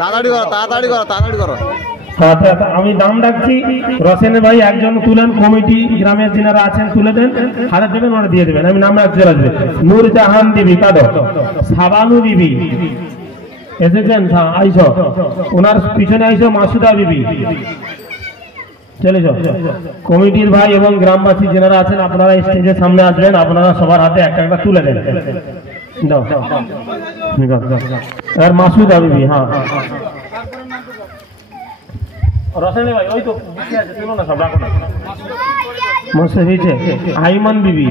তাড়াতাড়ি করো, তাড়াতাড়ি করো, তাড়াতাড়ি করো। আমি নাম ডাকছি, রসেন ভাই একজন তুলেন, কমিটি গ্রামের যিনারা আছেন তুলে দেন, হাতে দেবেন ওরা দিয়ে দেবেন। আমি নাম ডাকছি, আসবে নূরজাহান বিবি কাদো, সাবানু বিবি এসেছেন, আইসো ওনার পিছনে আইসো মাসুদা বিবি, চলে যাও। কমিটির ভাই এবং গ্রামবাসী যারা আছেন আপনারা স্টেজের সামনে আসবেন, আপনারা সবার হাতে একটা একটা তুলে দেন। দাও আর মাসুদা বিবি, হ্যাঁ রসেন ভাই ওই তো আছে, তুলো না সব, রাখো না। আইমান বিবি,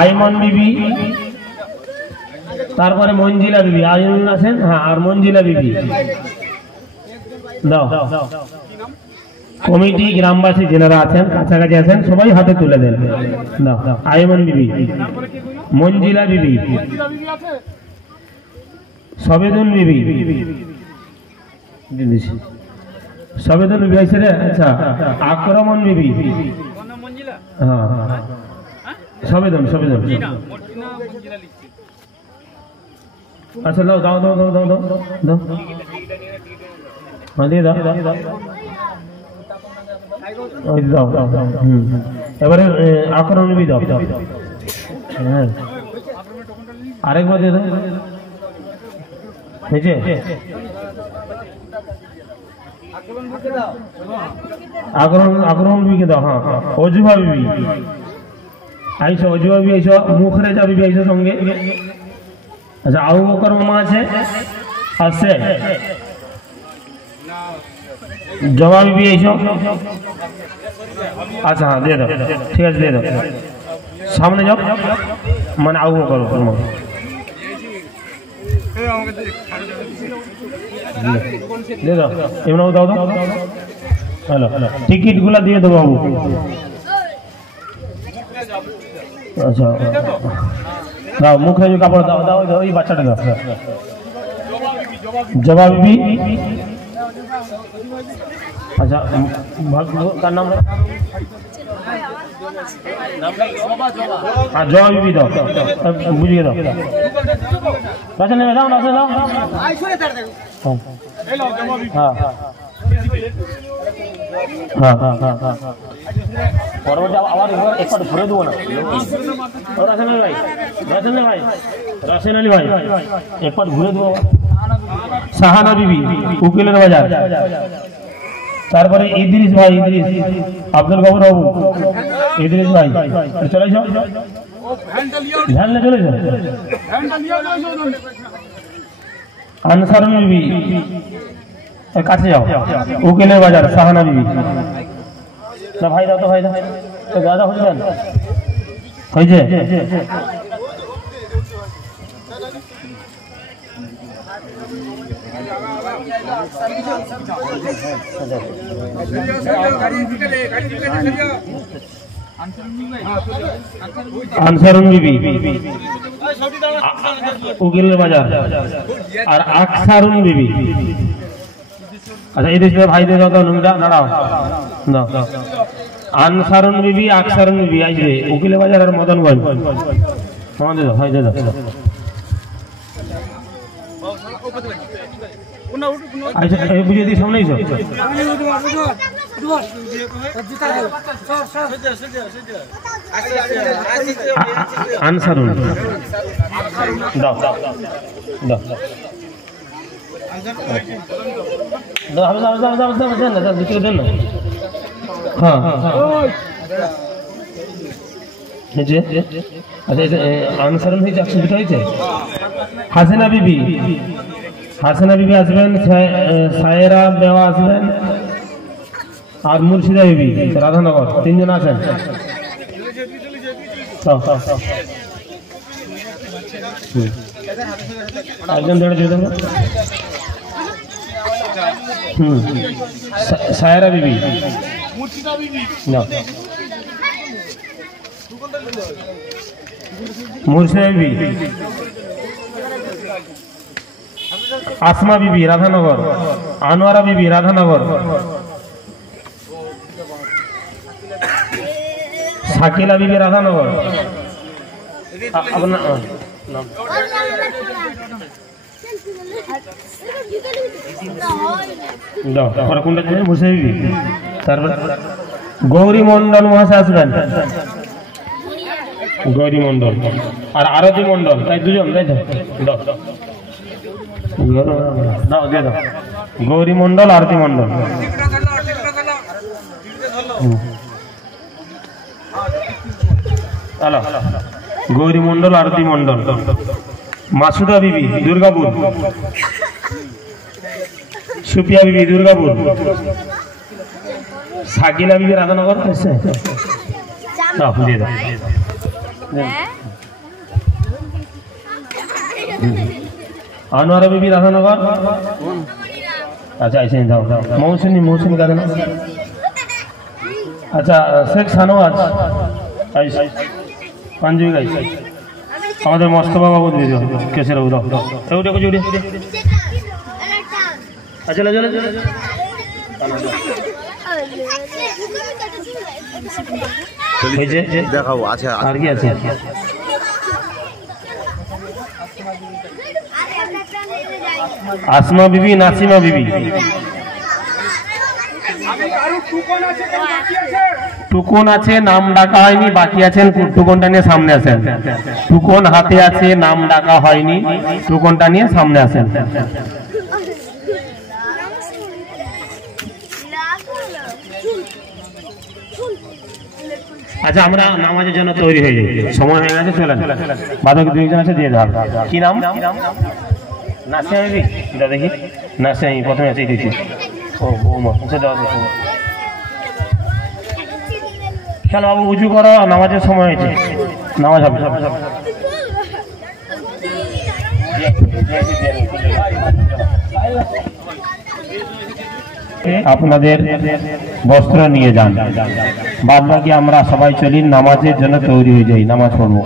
আইমান বিবি, তারপরে মঞ্জিলা বিবি, আইমান আছেন, হ্যাঁ আর মঞ্জিলা বিবি দাও। কমিটি গ্রামবাসী যারা আছেন কাছাকাছি আছেন সবাই হাতে তুলে দেন। দাও আইমান বিবি, মঞ্জিলা বিবি, সবেদুন বিবি, সবেদুন বিবি আছে রে, আচ্ছা আক্রমণ বিবি, হ্যাঁ সবেদন সবেদন, আচ্ছা দাও দাও দাও দাও দাও দাও দাও, দিয়ে দাও ওই দাও দাও, এবারে আক্রমণ বিবি দাও, হ্যাঁ আরেকবার দিয়ে দাও, বুঝছে আক্রমণ বিবিকে দাও, হ্যাঁ অজুবা বিবি আইসো, অজুবা বিবি আইসো, মুখরেজা বিবি আইসো সঙ্গে, আচ্ছা আবু বকর মামা আছে আসছে, জবা বিবি আইসো, আচ্ছা হ্যাঁ দিয়ে দাও, ঠিক আছে দিয়ে দাও, সামনে যাও, মানে আবু বকর মামা দিয়ে দাও, এমন দাও দাও, হ্যালো টিকিট গুলা দিয়ে দেবো বাবু, আচ্ছা দাও মুখে কাপড় দাও, দাও ওই বাচ্চাটা দাও, জবা বিবি, আচ্ছা কার নাম, হ্যাঁ জবা বিবি দাও, বুঝিয়ে দাও, রাসেল নেবে দাও, রাসেল দাও, হ্যাঁ হ্যাঁ হ্যাঁ হ্যাঁ হ্যাঁ পরবর্তী আবার একবার ঘুরে দেবো না, রাসেল ভাই, রাসেল ভাই, রাসেল আলী ভাই একবার ঘুরে দেবো। সাহানা বিবি উকিলের বাজার, তারপরে ইদ্রিস ভাই, ইদ্রিস আব্দুল গফর বাবু, ইদ্রিস ভাই চলে যাও, ধ্যান চলে যাও। আনসারুন বিবি কাছে যাও, উকিলের বাজার, সাহানা বিবি, না ভাই দাও তো, ভাই দাও তো, দাদা হয়েছেন হয়েছে, আনসারুন বিবি উকিলের বাজার, আর আকসারুন বিবি, আচ্ছা এই দেশে ভাইদের দাও, দাঁড়াও দাও, আনসারুন বিবি, আকসারুন বিবি আসবে উকিলের বাজার আর মদনগঞ্জ, আমাদের দাও ভাই দাও, আচ্ছা বুঝিয়ে দিই সামনেই তো, আনসারুন দাও দাও দাও, হ্যাঁ আনসারুন হয়েছে, একশো দুটো হয়েছে। হাসিনা বিবি, হাসিনা বিবি আসবেন, সায়েরা বেওয়া আসবেন, আর মুর্শিদা বিবি রাধানগর, তিনজন আছেন। একজন ধরে দিয়ে দেবো, সায়েরা বিবি না, মুর্শিদা বিবি, আসমা বিবি রাধানগর, আনোয়ারা বিবি রাধানগর, শাকিলা বিবি রাধানগর, আপনার দাও তারপরে কোনটা যাবে বসে দিবি তারপর গৌরী মণ্ডল মহাশয় আসবেন গৌরী মণ্ডল আর আরতি মণ্ডল তাই দুজন তাই তো দাও দাও দিয়ে দাও গৌরী মণ্ডল আরতি মণ্ডল হ্যালো গৌরী মণ্ডল আরতি মণ্ডল মাসুদা বিবি দুর্গাপুর সুপিয়া বিবি দুর্গাপুর সাকিনা বিবি রাধানগর এসে দাও দিয়ে দাও আনোয়ারা বিবি রাধানগর আচ্ছা এসে দাও মৌসুমী মৌসুমী কাদের আচ্ছা শেখ সানোয়াজ পাঞ্জাবি গাই আমাদের মস্তফা বাবু দিয়ে দাও কেসের দাও ওটা জুড়ে আচ্ছা চলে দেখাবো আচ্ছা আর কি আছে আসমা বিবি নাসিমা বিবি টুকন আছে নাম ডাকা হয়নি বাকি আছেন টুকনটা নিয়ে সামনে আসেন টুকন হাতে আছে নাম ডাকা হয়নি টুকনটা নিয়ে সামনে আসেন আচ্ছা আমরা নামাজের জন্য তৈরি হয়ে যাই সময় হয়ে গেছে চলেন বাদক দুইজন আছে দিয়ে দাও কি নাম নাসিমা বিবি দেখি নাসিমা প্রথমে আছে দিচ্ছি ও বৌমা আচ্ছা দাও চলো বাবু উঁচু করো নামাজের সময় হয়েছে নামাজ হবে আপনাদের বস্ত্র নিয়ে যান বাদ বাকি আমরা সবাই চলি নামাজের জন্য তৈরি হয়ে যাই নামাজ পড়বো